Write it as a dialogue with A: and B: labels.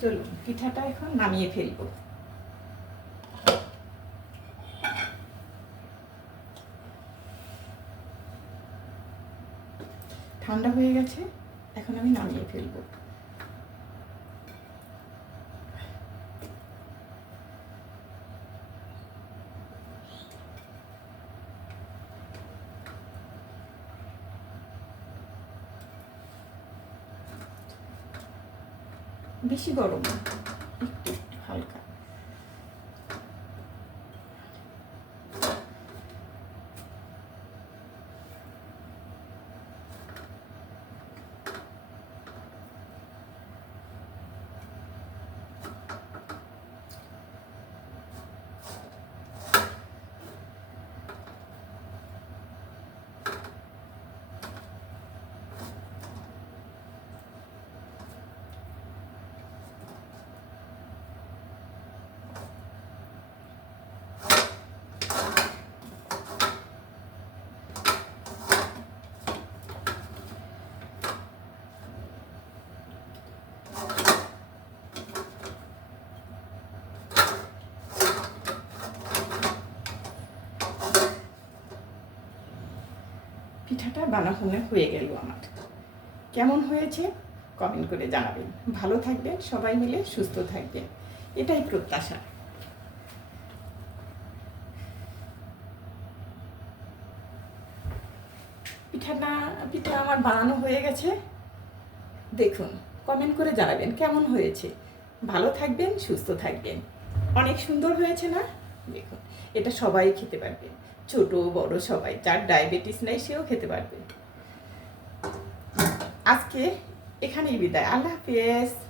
A: চলুন পিঠাটা এখন নামিয়ে ফেলব। ঠান্ডা হয়ে গেছে এখন আমি নামিয়ে ফেলব। বেশি গরম একটু একটু হালকা। পিঠাটা বানানো হয়ে গেল আমার। কেমন হয়েছে? কমেন্ট করে জানাবেন। ভালো থাকবেন সবাই মিলে, সুস্থ থাকবেন। এটাই প্রত্যাশা। পিঠাটা, পিঠা আমার বানানো হয়ে গেছে। দেখুন, কমেন্ট করে জানাবেন কেমন হয়েছে। ভালো থাকবেন, সুস্থ থাকবেন। অনেক সুন্দর হয়েছে না? দেখুন, এটা সবাই খেতে পারবে। ছোট, বড় সবাই, যার ডায়াবেটিস নাই, সেও খেতে পারবে। আজকে এখানেই বিদায়। আল্লাহ হাফেজ।